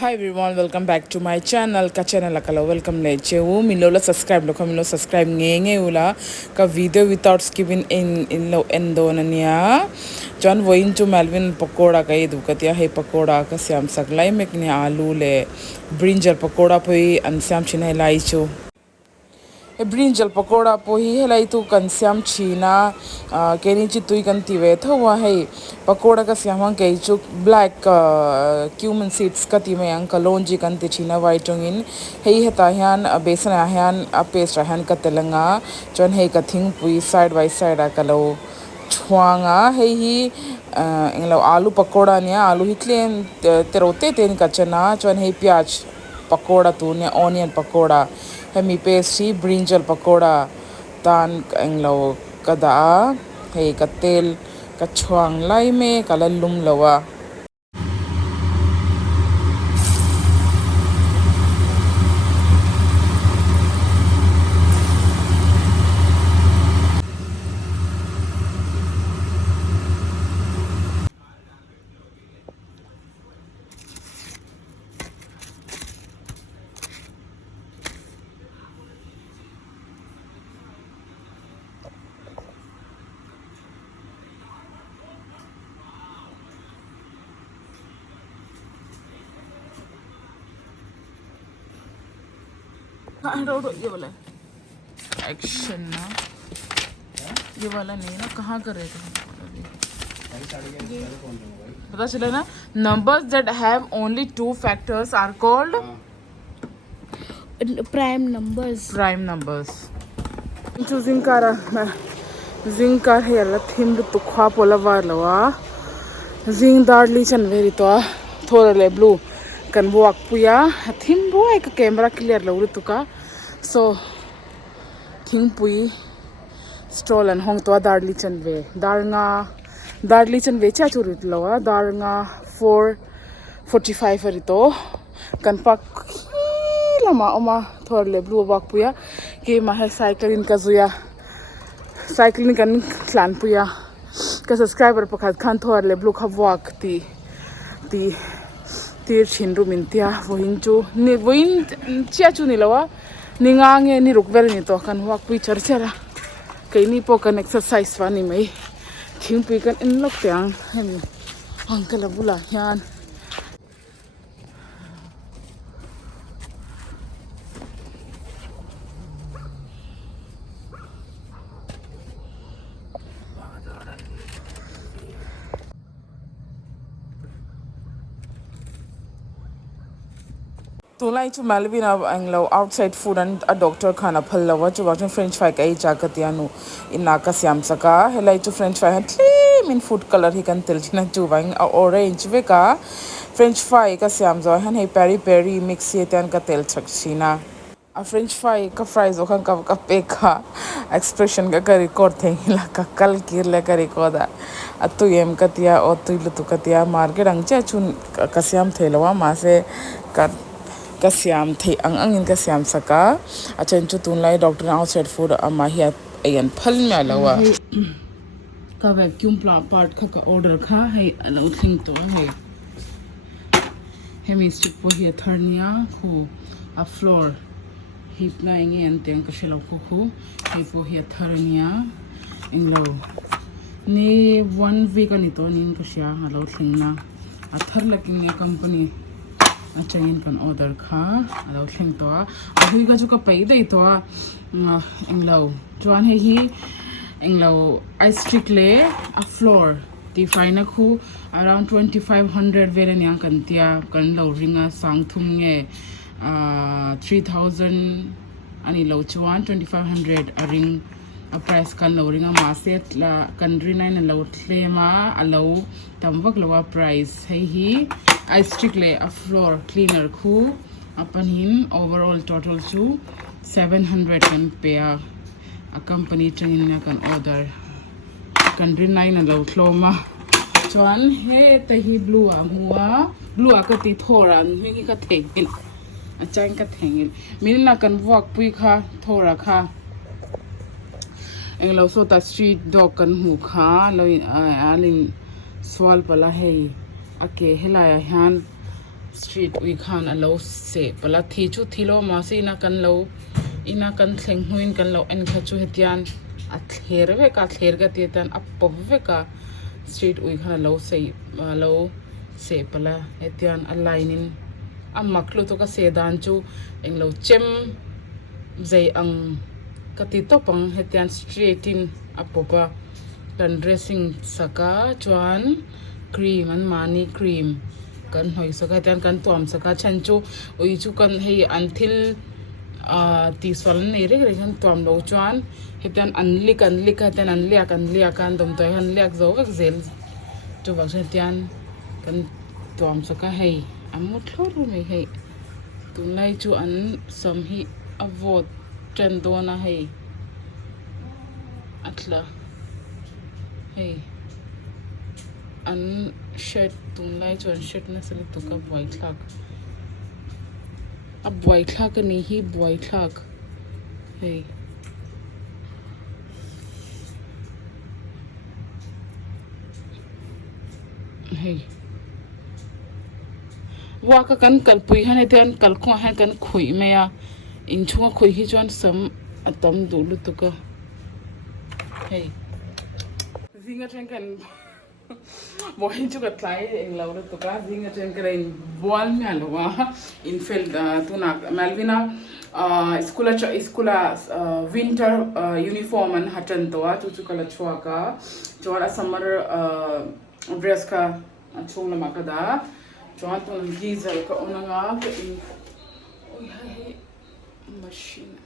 Hi everyone, welcome back to my channel. Ka channel akala welcome le cheu milola subscribe lo kamilo subscribe nge ula ka video without skipping in lo endo nania. John Vawiin to Melvin pakoda ka idu katia he pakoda ka siam saklai mekni alu le brinjal pakoda poi an siam chine lai chu. E brinjal pakoda po hi helai tu kan siam china keni chi tui kan tive thawa hei pakoda ka siam hang kei chu black cumin seeds ka ti mai ang kalonji kan ti china white in hei heta hian besan a hian a paste a hian ka telanga chon hei ka thing pui side by side a kalo chwanga hei hi englo alu pakoda nia alu hi klem terote ten ka chana chon hei pyaj pakoda tu ne onion pakoda hemi pastry brinjal pakoda tan englo kada hei ka tel ka chwang lai me kala lum lawa ये वाला action ना ये वाला नहीं ना कहाँ कर रहे थे पता चला ना numbers that have only two factors are called prime numbers choosing kara zing kar he la thim tu khwa pola war lawa zing darli chan veri to thor le blue kan buak puya thim boy ka camera clear lo tu ka so thing pui stroll and hong to darli chan ve cha churit lawa darnga 4:45 rito kan pak lama oma thor le blue buak puya ke ma hai cycling ka zuya cycling kan tlan puya ka subscriber pakhat khan thor le blue kha walk ti tir chin rumin tia voin chu ni voin chia chu ni lawa ni ngange ni rukvel ni to kan walk pui chara kai ni po kan exercise wa ni mai thing pui kan in lok tyang hem angkala bula hian to like to Melvin anglo outside food and a doctor khana phallawa chu watching french fry kai chakatianu inaka siam saka helai to french fry clean in food color hi kan tel china chu wang orange veka french fry ka siam zo han hei peri mix ye tan ka tel chakchina a french fry ka fries o kan ka peka expression ka record thengila ka kal kir le ka record atu yem katia o tu lu katia market angcha chun ka siam thelawa ma se ka kasiam thei angin kasiam saka achen chu tun lai doctor outside food ama hi ayan phal me lawa ka vacuum part kha order kha hai alo thing to he hemi stick po hi tharnia khu a floor hip lying in teng ka shelo khu he po hi tharnia inglo ni 1 week ani to nin ka sha alo thingna a thar laking a company a chain kan order kha alo thleng to a hui ga chu ka pai dei to englo chuan hi englo ice stick le a floor ti faina khu around 2500 velen yang kan tia kan lo ringa sang thum nge 3000 ani lo chuan 2500 a ring a price kan lo ringa ma set la kan rinai na lo thlema alo tamwak lowa price hi I strictly a floor cleaner khu upon him overall total to 700 can pay a company train can order can nine and low cloma chuan he te hi blue a ka ti thoran mi ka thengin a chain ka thengin min na kan walk pui kha thora kha englo so ta street dog kan hu kha loi aling swal pala hei ake helaya han street we khan a lo se pala thi chu thilo ma se ina kan thleng hnuin kan lo en kha chu hetian a thler ve ka thler ga ti tan a pop ve ka street we khan lo se pala hetian a line in a maklu to ka se dan chu eng lo chem zai ang ka ti to pang hetian straight in a popa kan dressing saka chuan cream an mani cream kan hoi saka tan kan tuam saka chan chu oi chu kan hei an thil ti sol nei re kan tuam lo chuan hetian an lik tan an liak kan dom toi han liak zo ka zel chu wa hetian kan tuam saka hei amut thlor mai hei tunlai chu an som hi avot trend dona hei atla hei an shirt tunlai chu an shirt na sali tuka boy thak a boy thak ni hi boy thak hei hei wa ka kan kalpui han eten kalkho han kan khui me ya in chunga khui hi chuan sam atom du lu tuka hei zinga chen kan boy chu ka tlai eng lo lu tuka zinga chen kan in bol me lo wa in field tuna malvina skula winter uniform an hatan to chu kala chuaka chora summer dress ka achung lama ka da chuan tun geyser ka onanga ka in oi hai machine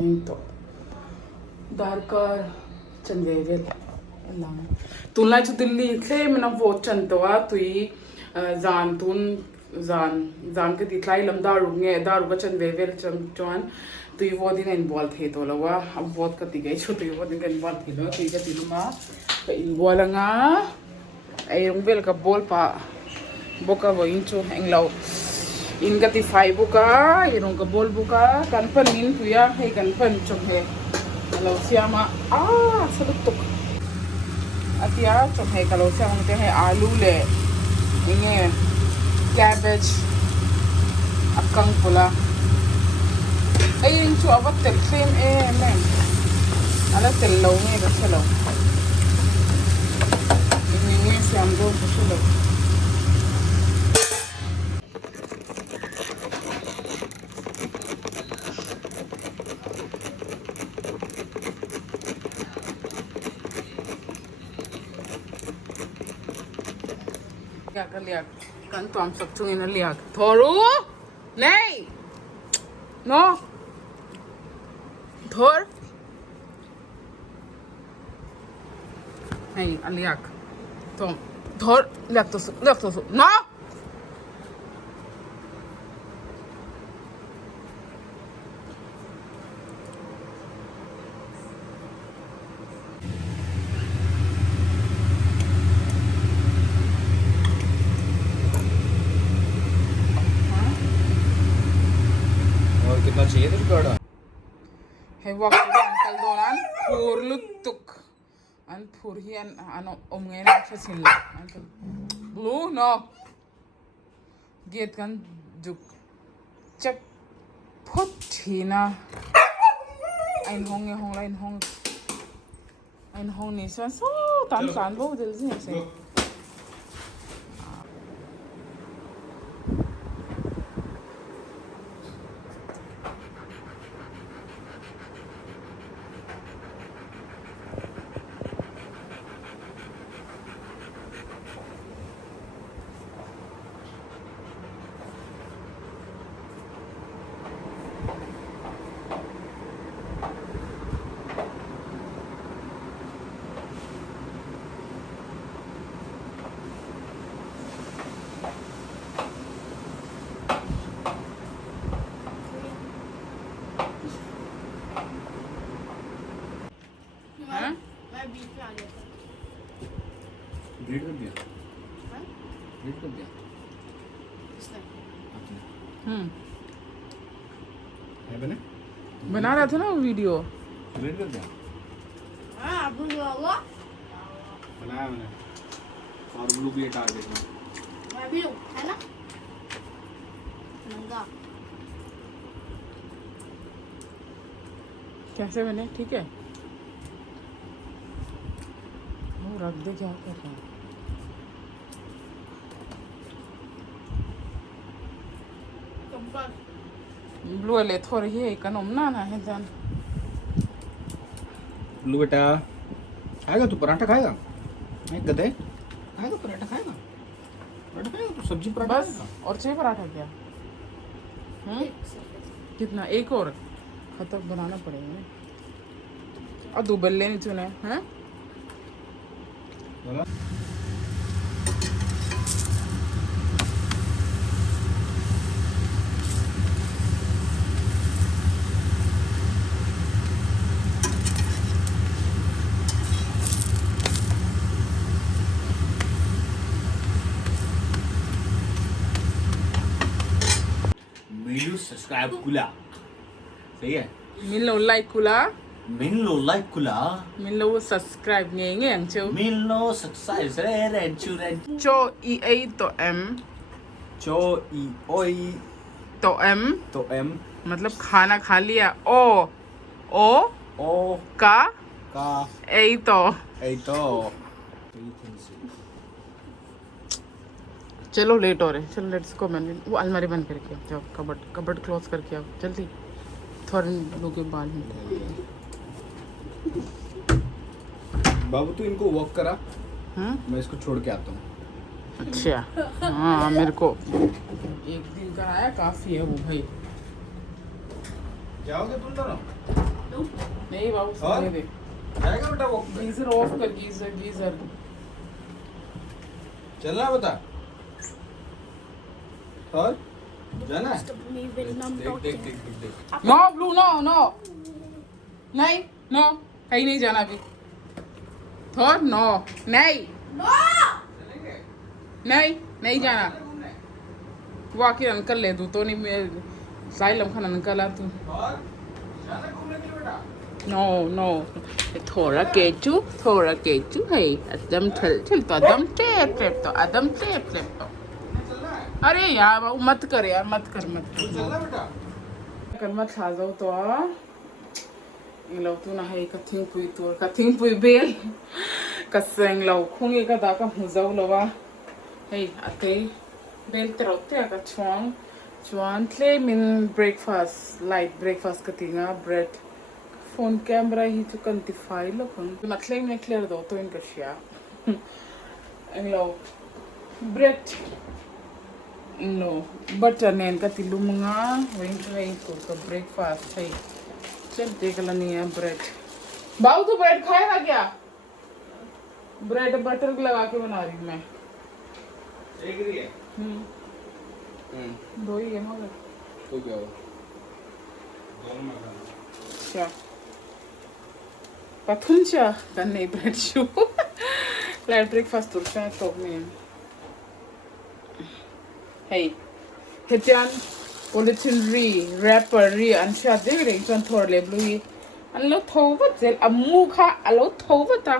então darker chanvevel lang tunlai chu dilli thle mena vote chan to a tui zan ke ti thlai lam daru nge daru ka chanvevel cham chuan tui vote in bol the to lawa a vote ka ti ge chu tui vote in bol the lo tui ka ti luma ka in bolanga ai rong vel ka bol pa boka vo in chu englo in ka ti fai boka i rong ka bol boka kan pan min tuya hei kan pan chom he lo siama salutuk atia chom he kalo siama te he alu le inge cabbage akang pula ai rin chu avat tel claim men ala tel lo nge ka chalo inge siam do chalo liak kan tuam sak chung in liak thoru nei no thor hey aliak tom thor liak to no कितना चाहिए तेरे को हे वक्त uncle दोनान फुरलुtuk an furhian ano omngen fasil ankel blue no get kan juk check phuthina ein hong ni so tan san bo del se है बने बना रहा था ना वो वीडियो। डिलीट कर दिया हाँ अब हुआ बनाया मैंने और ब्लू भी टारगेट में मैं भी लूँ है ना नंगा कैसे बने? ठीक है। वो रख दे, क्या कर रहा है? ब्लू ले थोड़ी ही कनम ना है जान। ब्लू बेटा खाएगा तू पराठा खाएगा नहीं गधे खाएगा पराठा खाएगा तू सब्जी पराठा बस खाएगा? और 6 पराठा क्या? कितना? एक और खतक बनाना पड़ेगा। और दो बल्ले नहीं चुने हैं। बोला? Mizo subscribe kula. सही है मिल लो लाइक कुला, मिन लो लाइक कुला मिल लो सब्सक्राइब nge angcho मिन लो subscribe रेन चुरेन cho e a to m चो ई ओई to m तो एम मतलब खाना खा लिया। ओ ओ ओ का का ए तो ए तो चलो लेट हो रहे, चलो लेट्स गो। मैंने वो अलमारी बंद करके आओ, जाओ कबर्ड क्लोज करके आओ जल्दी। थोड़े लोगों के बाल हैं। बाबू तू इनको वॉक करा मैं इसको छोड़ के आता हूँ अच्छा हाँ मेरे को एक दिन का आया काफी है वो भाई। जाओगे तुम दोनों नहीं बाबू और? सोने दे। जाएगा बेटा वॉक पे गीजर ऑफ कर, गीजर चलना बता और जाना है me when I'm देख talking देख नो ब्लू नो नो नहीं नो कहीं नहीं जाना अभी। थोर नो नहीं नहीं जाना। वो आखिर अंकल ले दू तो नहीं साई लमखन अंकल आ तू। और जाना घूमने के लिए बेटा नो थोड़ा केचू है अदम चल तो अदम टेप तो अदम टेप तो। चलना है अरे यार बाबू मत कर यार, मत कर तू चलना बेटा कर मत खा जाओ तो तू ना है कथिंग पुई बेल कसंग लो खुंगे का दाका हुजाऊ लवा है अते बेल तरौते का chuan tle min breakfast light breakfast katinga bread phone camera hi chu quantify lo khang na claim ne clear do to in ka shia englo bread no butter nen ka tilunga wing try ko ka breakfast hai चल देख लेनी है bread. बाबू तो bread खाएगा क्या? Bread butter लगा के बना रही हूँ मैं। एक रही है दो ही है मगर तो क्या हुआ दोनों में खाना क्या पथुंचा करने ब्रेड शू लाइट ब्रेकफास्ट तो शायद तो में hey hetian polythene wrapper ansha de chon thor le blue an lo thowa zel amu kha alo thowa ta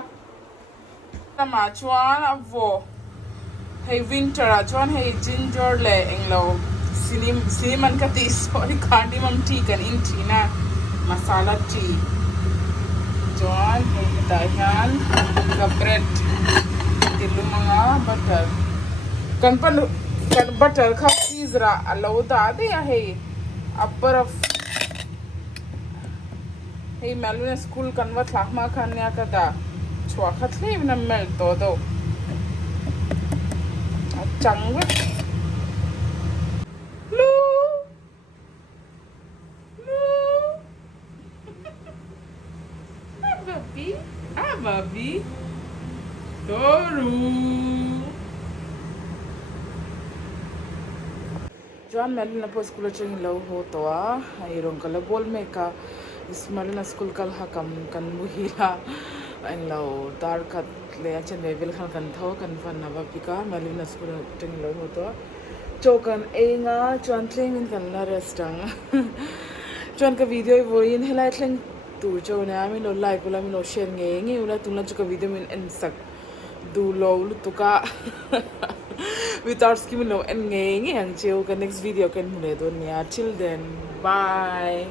ma chuan avo hey winter a chuan hey ginger le englo cinnamon ka ti sorry cardamom tea kan in tina masala tea chuan hey ta hian ka bread tilu mga butter kan butter ka freezer alo da de hey upper of hey melune school kanwa thakma khanya ka da chwa khatle na mel to do changwe lu baby toru John Melina po school ching lo ho to ai rong kala bol me ka Ismalina school kal ha kam kan muhila ang lo dar kat le chen level khan kan tho kan fan na ba pika Melina school ching lo ho to chokan enga chuan tling in kan la restang chuan ka video I voin helai thleng tur cho na mi lo like ula mi lo share nge ula tunla chu ka video min en sak du lo lu tuka without skimming lo en nge ang cheu ka next video kan mule don ya till then bye